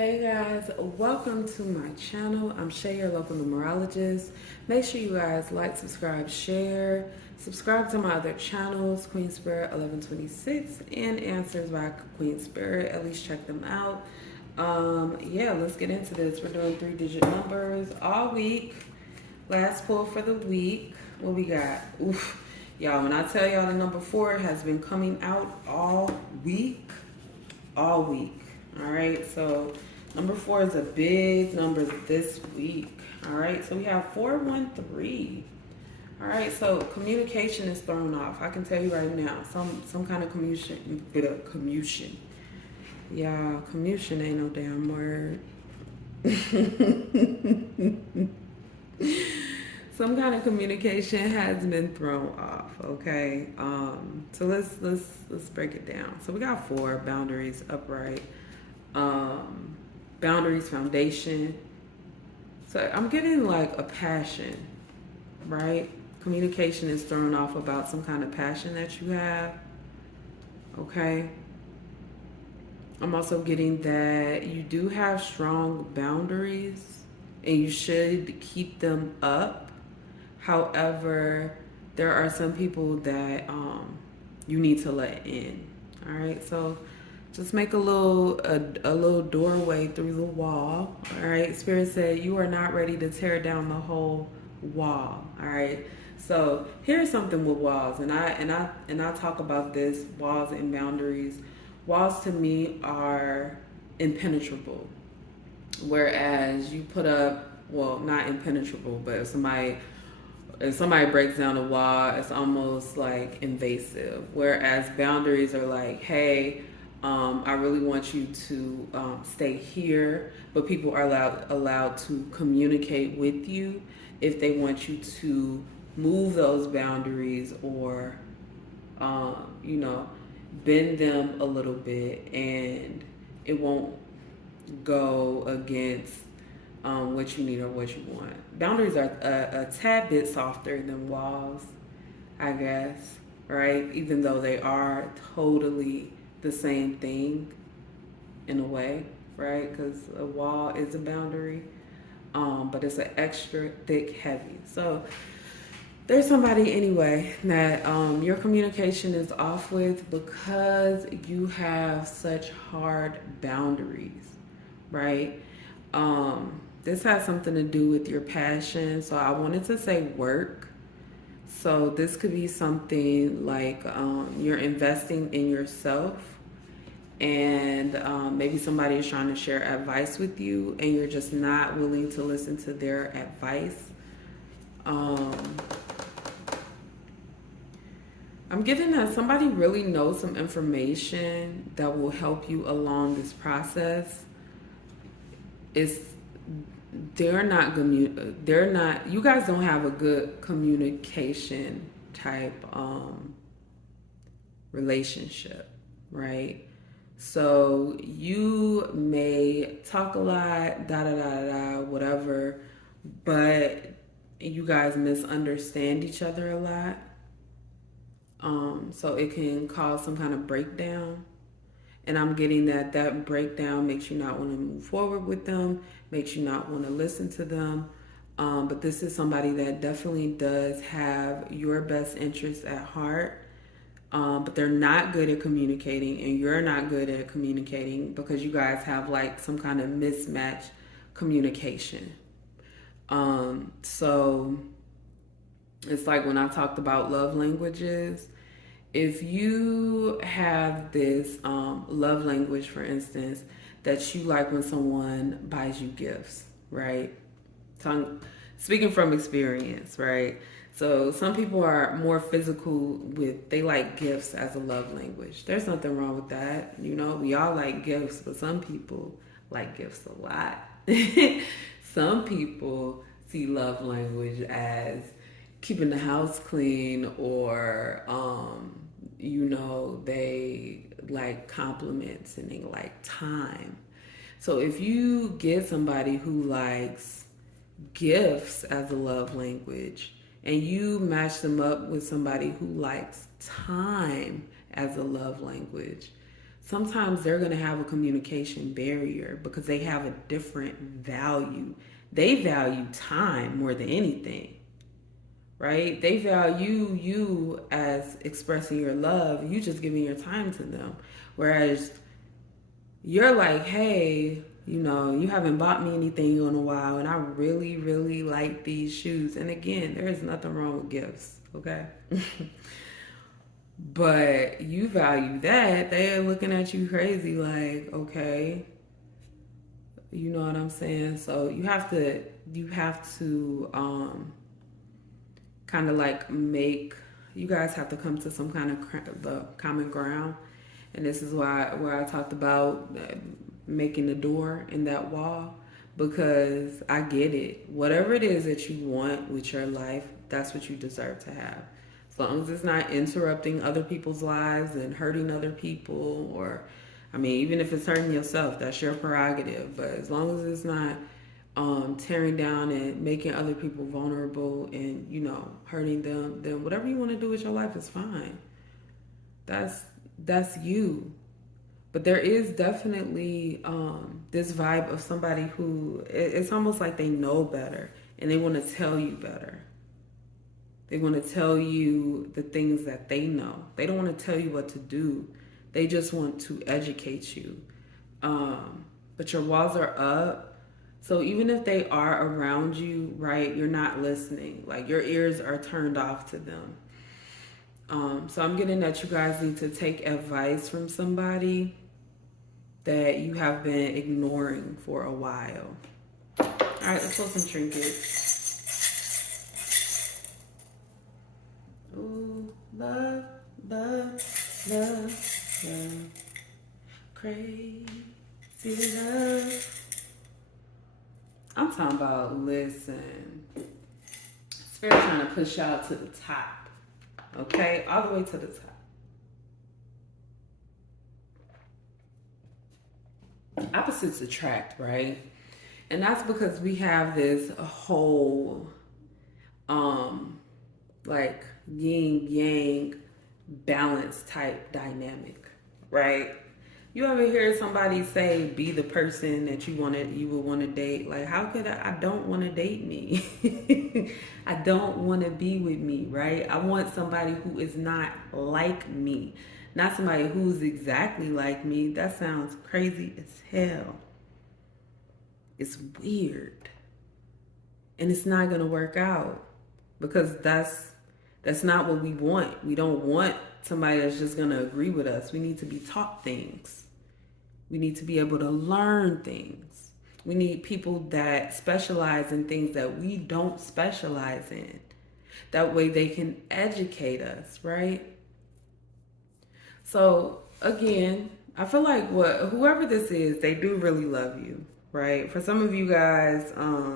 Hey guys, welcome to my channel. I'm Shay, your local numerologist. Make sure you guys like, subscribe, share. Subscribe to my other channels, Queen Spirit 1126 and Answers by Queen Spirit. At least check them out. Yeah, let's get into this. We're doing 3-digit numbers all week. Last pull for the week. What we got? Oof. Y'all, when I tell y'all the number 4 has been coming out all week. All week. All right, so number 4 is a big number this week. All right, so we have 413. All right, so communication is thrown off. I can tell you right now, some kind of communication. Yeah, communication ain't no damn word. Some kind of communication has been thrown off. Okay, so let's break it down. So we got 4 boundaries upright. Boundaries, foundation. So I'm getting like a passion, right? Communication is thrown off about some kind of passion that you have. Okay. I'm also getting that you do have strong boundaries and you should keep them up. However, there are some people that you need to let in. All right. So just make a little doorway through the wall. All right. Spirit said you are not ready to tear down the whole wall. All right. So here's something with walls, and I talk about this, walls and boundaries. Walls to me are impenetrable, whereas you put up, well, not impenetrable, but if somebody breaks down a wall, it's almost like invasive. Whereas boundaries are like, hey, I really want you to stay here, but people are allowed to communicate with you if they want you to move those boundaries or, bend them a little bit, and it won't go against what you need or what you want. Boundaries are a tad bit softer than walls, I guess, right? Even though they are totally the same thing in a way, right? Because a wall is a boundary, but it's an extra thick, heavy. So there's somebody anyway that your communication is off with because you have such hard boundaries, right? This has something to do with your passion. So I wanted to say work. So this could be something like you're investing in yourself, and maybe somebody is trying to share advice with you and you're just not willing to listen to their advice. I'm getting that somebody really knows some information that will help you along this process. They're not, you guys don't have a good communication type relationship, right? So you may talk a lot, whatever, but you guys misunderstand each other a lot. So it can cause some kind of breakdown. And I'm getting that breakdown makes you not want to move forward with them, makes you not want to listen to them. But this is somebody that definitely does have your best interest at heart. But they're not good at communicating, and you're not good at communicating because you guys have like some kind of mismatched communication. So it's like when I talked about love languages. If you have this love language, for instance, that you like when someone buys you gifts, right? Speaking from experience, right? So some people are more physical they like gifts as a love language. There's nothing wrong with that. We all like gifts, but some people like gifts a lot. Some people see love language as keeping the house clean, or they like compliments and they like time. So if you get somebody who likes gifts as a love language and you match them up with somebody who likes time as a love language, sometimes they're going to have a communication barrier because they have a different value. They value time more than anything, right? They value you as expressing your love, you just giving your time to them. Whereas you're like, hey, you haven't bought me anything in a while, and I really, really like these shoes. And again, there is nothing wrong with gifts, okay? But you value that. They're looking at you crazy, like, okay, you know what I'm saying? So you have to kind of like you guys have to come to some kind of the common ground. And this is where I talked about making the door in that wall, because I get it. Whatever it is that you want with your life, that's what you deserve to have. As long as it's not interrupting other people's lives and hurting other people, or, I mean, even if it's hurting yourself, that's your prerogative. But as long as it's not tearing down and making other people vulnerable and, hurting them, then whatever you want to do with your life is fine. That's you. But there is definitely this vibe of somebody who it's almost like they know better and they want to tell you better. They want to tell you the things that they know. They don't want to tell you what to do. They just want to educate you. But your walls are up. So even if they are around you, right, you're not listening. Like your ears are turned off to them. So I'm getting that you guys need to take advice from somebody that you have been ignoring for a while. All right, let's pull some trinkets. Ooh, love, love, love, love, crazy love. I'm talking about, listen, Spirit trying to push y'all to the top, okay? All the way to the top. Opposites attract, right? And that's because we have this whole, like yin yang balance type dynamic, right? You ever hear somebody say, be the person that you would want to date? Like, how could I don't want to date me. I don't want to be with me, right? I want somebody who is not like me, not somebody who's exactly like me. That sounds crazy as hell. It's weird. And it's not going to work out because that's not what we want. We don't want somebody that's just going to agree with us. We need to be taught things. We need to be able to learn things. We need people that specialize in things that we don't specialize in. That way they can educate us, right? So again, I feel like whoever this is, they do really love you, right? For some of you guys, I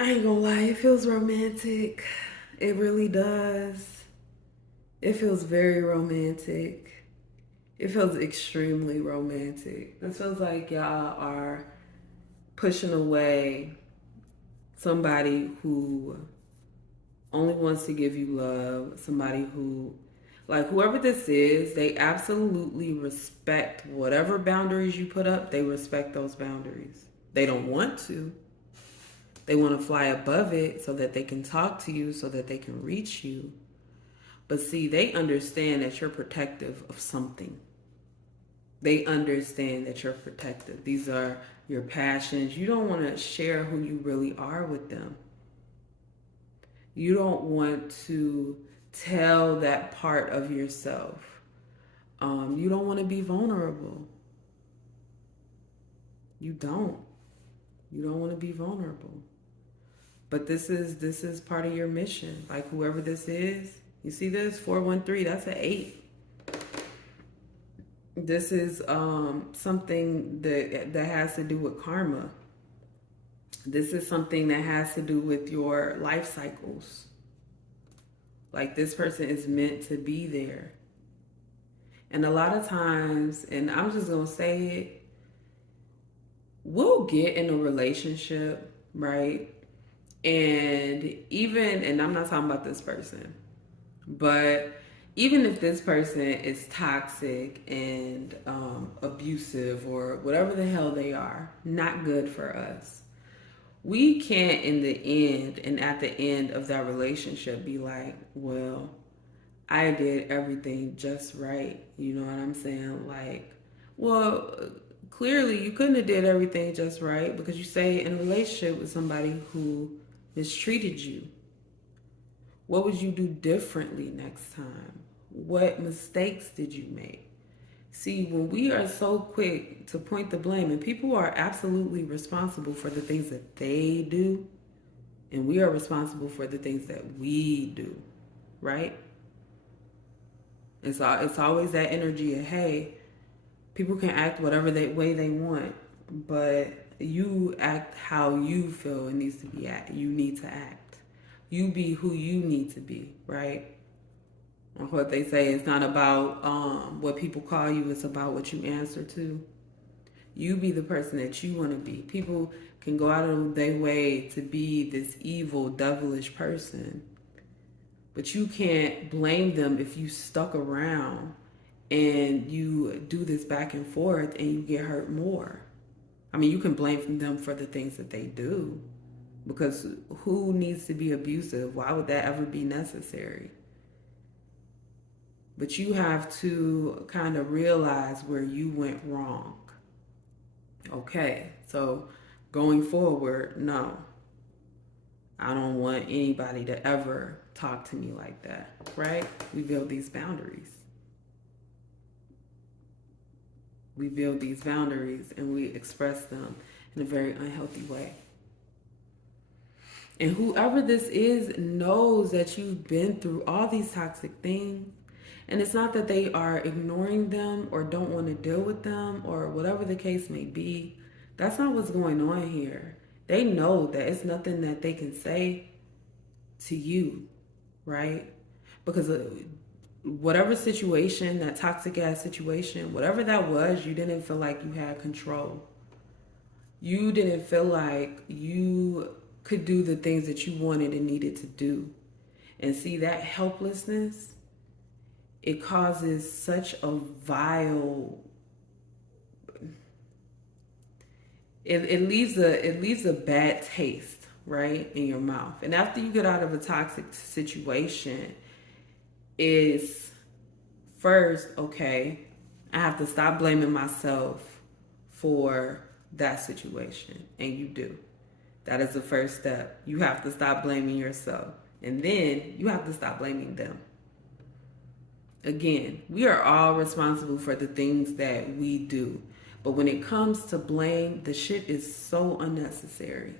ain't gonna lie, it feels romantic. It really does. It feels very romantic. It feels extremely romantic. This feels like y'all are pushing away somebody who only wants to give you love, somebody who, like whoever this is, they absolutely respect whatever boundaries you put up, they respect those boundaries. They don't want to. They want to fly above it so that they can talk to you, so that they can reach you. But see, they understand that you're protective of something. They understand that you're protective. These are your passions. You don't want to share who you really are with them. You don't want to tell that part of yourself. You don't want to be vulnerable. You don't want to be vulnerable. But this is part of your mission. Like whoever this is, you see this 413, that's an 8. This is something that has to do with karma. This is something that has to do with your life cycles. Like this person is meant to be there. And a lot of times, and I'm just gonna say it, we'll get in a relationship, right? And I'm not talking about this person, but even if this person is toxic and abusive or whatever the hell they are, not good for us. We can't, in the end and at the end of that relationship, be like, well, I did everything just right. You know what I'm saying? Like, well, clearly you couldn't have did everything just right because you say in a relationship with somebody who mistreated you. What would you do differently next time? What mistakes did you make? See, when we are so quick to point the blame, and people are absolutely responsible for the things that they do, and we are responsible for the things that we do, right? It's always that energy of, hey, people can act whatever way they want, but you act how you feel it needs to be act. You need to act. You be who you need to be, right? Or what they say, it's not about what people call you, it's about what you answer to. You be the person that you want to be. People can go out of their way to be this evil, devilish person, but you can't blame them if you stuck around and you do this back and forth and you get hurt more. I mean, you can blame them for the things that they do, because who needs to be abusive? Why would that ever be necessary? But you have to kind of realize where you went wrong. Okay, so going forward, no. I don't want anybody to ever talk to me like that, right? We build these boundaries. We build these boundaries and we express them in a very unhealthy way. And whoever this is knows that you've been through all these toxic things. And it's not that they are ignoring them or don't want to deal with them or whatever the case may be. That's not what's going on here. They know that it's nothing that they can say to you, right? Because whatever situation, that toxic ass situation, whatever that was, you didn't feel like you had control. You didn't feel like you could do the things that you wanted and needed to do. And see, that helplessness, it causes such a vile, it leaves a bad taste, right, in your mouth. And after you get out of a toxic situation, is first, okay, I have to stop blaming myself for that situation. And you do. That is the first step. You have to stop blaming yourself. And then you have to stop blaming them. Again, we are all responsible for the things that we do. But when it comes to blame, the shit is so unnecessary.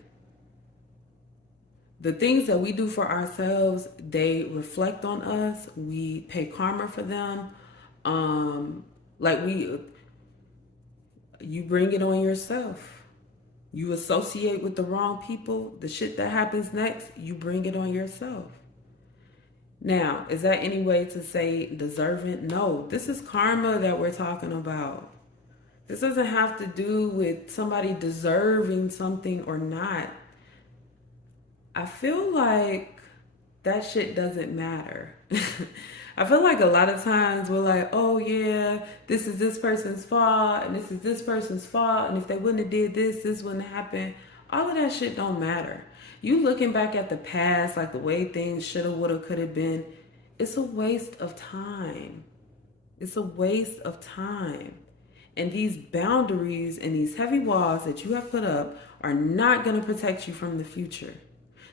The things that we do for ourselves, they reflect on us. We pay karma for them. You bring it on yourself. You associate with the wrong people, the shit that happens next, you bring it on yourself. Now, is that any way to say deserving? No, this is karma that we're talking about. This doesn't have to do with somebody deserving something or not. I feel like that shit doesn't matter. I feel like a lot of times we're like, oh yeah, this is this person's fault and this is this person's fault, and if they wouldn't have did this, this wouldn't have happened. All of that shit don't matter. You looking back at the past, like the way things shoulda, woulda, coulda been, it's a waste of time. It's a waste of time. And these boundaries and these heavy walls that you have put up are not going to protect you from the future.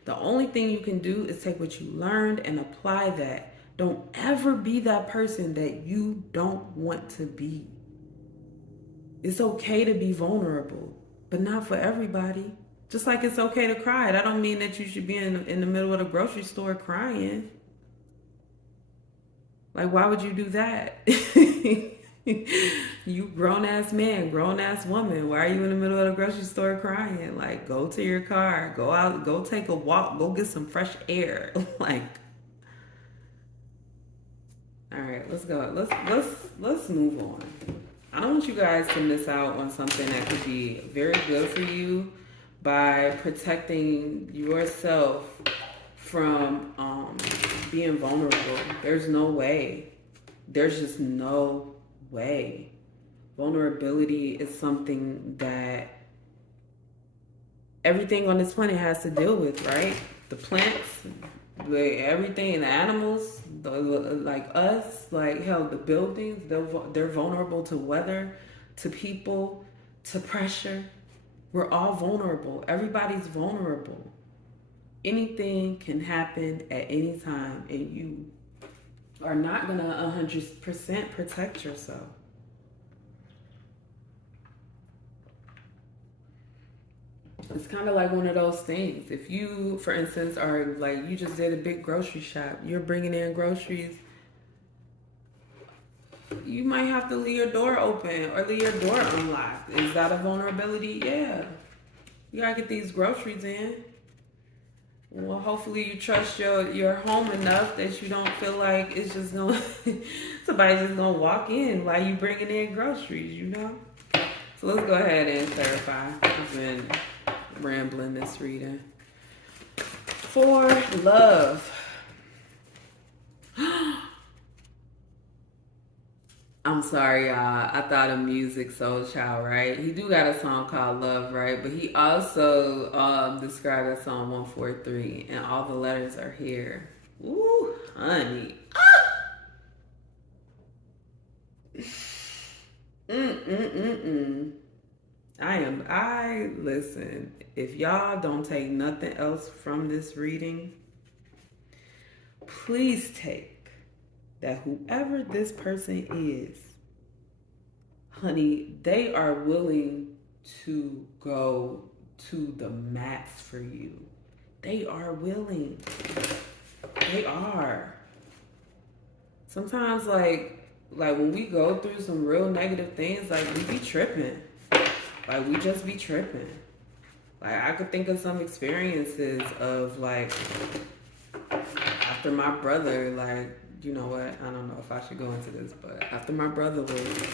The only thing you can do is take what you learned and apply that. Don't ever be that person that you don't want to be. It's okay to be vulnerable, but not for everybody. Just like it's okay to cry. That don't mean that you should be in the middle of the grocery store crying. Like, why would you do that? You grown-ass man, grown-ass woman. Why are you in the middle of the grocery store crying? Like, go to your car. Go out. Go take a walk. Go get some fresh air. Like, all right, let's go. Let's move on. I don't want you guys to miss out on something that could be very good for you by protecting yourself from being vulnerable. There's no way there's just no way. Vulnerability is something that everything on this planet has to deal with, right? The plants, everything, the animals, like us, like hell, the buildings, they're vulnerable to weather, to people, to pressure. We're all vulnerable. Everybody's vulnerable. Anything can happen at any time, and you are not gonna 100% protect yourself. It's kind of like one of those things. If you, for instance, are like, you just did a big grocery shop, you're bringing in groceries, you might have to leave your door open or leave your door unlocked. Is that a vulnerability? Yeah. You gotta get these groceries in. Well, hopefully you trust your home enough that you don't feel like it's just gonna somebody's just gonna walk in while you bringing in groceries, you know? So let's go ahead and clarify. I've been rambling this reading. For love. I'm sorry, y'all. I thought of Music Soul Child, right? He do got a song called Love, right? But he also described that song 143, and all the letters are here. Ooh, honey. Listen, if y'all don't take nothing else from this reading, please take that whoever this person is, honey, they are willing to go to the max for you. They are willing. They are. Sometimes, like when we go through some real negative things, like we be tripping. Like we just be tripping. Like I could think of some experiences of like after my brother, like, you know what? I don't know if I should go into this, but after my brother was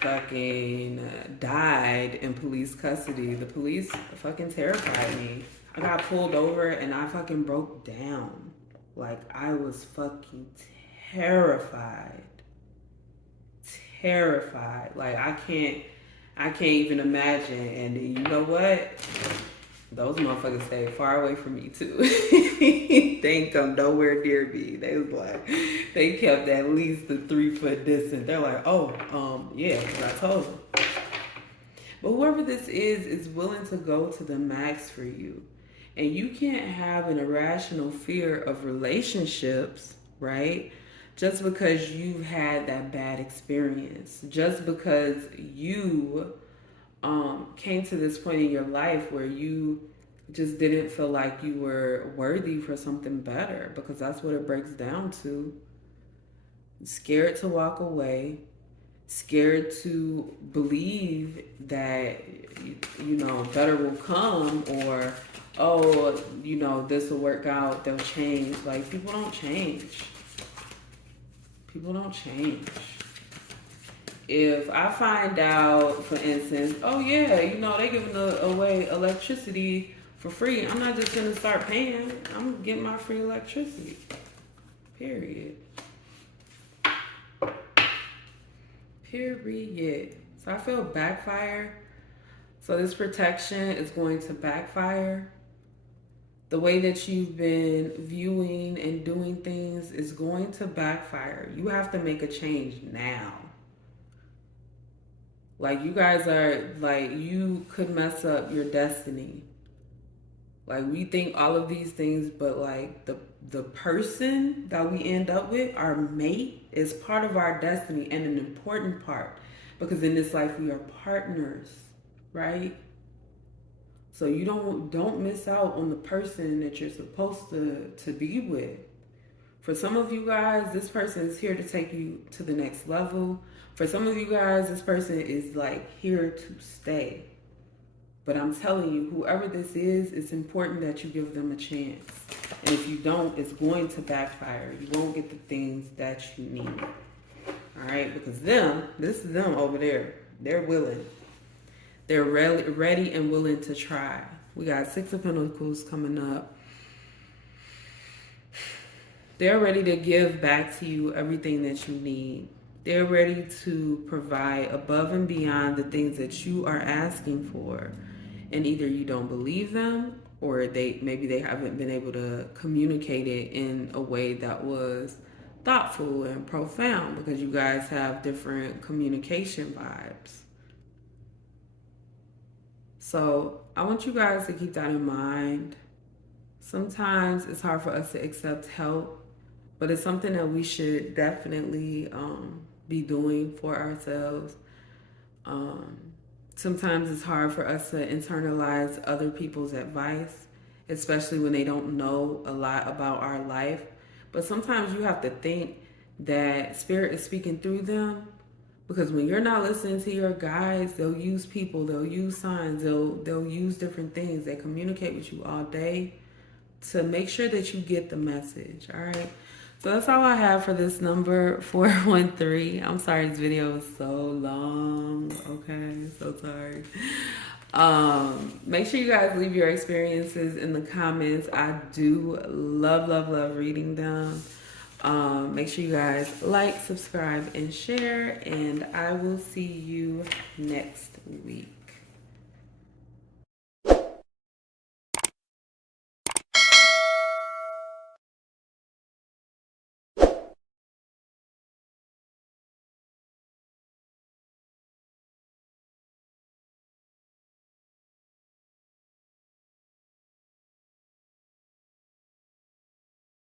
fucking died in police custody, the police fucking terrified me. I got pulled over and I fucking broke down. Like I was fucking terrified. Terrified. Like I can't even imagine. And you know what? Those motherfuckers stayed far away from me too. They ain't come nowhere near me. They was like, they kept at least the 3 foot distance. They're like, yeah, because I told them. But whoever this is willing to go to the max for you. And you can't have an irrational fear of relationships, right? Just because you've had that bad experience. Just because you came to this point in your life where you just didn't feel like you were worthy for something better, because that's what it breaks down to. Scared to walk away, scared to believe that, you know, better will come, or, oh, you know, this will work out, they'll change. Like, people don't change. People don't change. If I find out, for instance, oh yeah, you know, they giving away electricity for free, I'm not just gonna start paying. I'm getting my free electricity. Period. Period. So I feel backfire. So this protection is going to backfire. The way that you've been viewing and doing things is going to backfire. You have to make a change now. Like, you guys are, like, you could mess up your destiny. Like, we think all of these things, but, like, the person that we end up with, our mate, is part of our destiny, and an important part. Because in this life, we are partners, right? So you don't miss out on the person that you're supposed to be with. For some of you guys, this person is here to take you to the next level. For some of you guys, this person is like here to stay. But I'm telling you, whoever this is, it's important that you give them a chance. And if you don't, it's going to backfire. You won't get the things that you need. All right? Because this is them over there. They're willing. They're ready and willing to try. We got 6 of Pentacles coming up. They're ready to give back to you everything that you need. They're ready to provide above and beyond the things that you are asking for. And either you don't believe them, or they haven't been able to communicate it in a way that was thoughtful and profound, because you guys have different communication vibes. So I want you guys to keep that in mind. Sometimes it's hard for us to accept help, but it's something that we should definitely be doing for ourselves. Um, Sometimes it's hard for us to internalize other people's advice, especially when they don't know a lot about our life. But sometimes you have to think that spirit is speaking through them, because when you're not listening to your guides, they'll use people, they'll use signs, they'll use different things. They communicate with you all day to make sure that you get the message. All right. So that's all I have for this number 413. I'm sorry this video is so long. Okay, so sorry. Make sure you guys leave your experiences in the comments. I do love reading them. Make sure you guys like, subscribe, and share, and I will see you next week.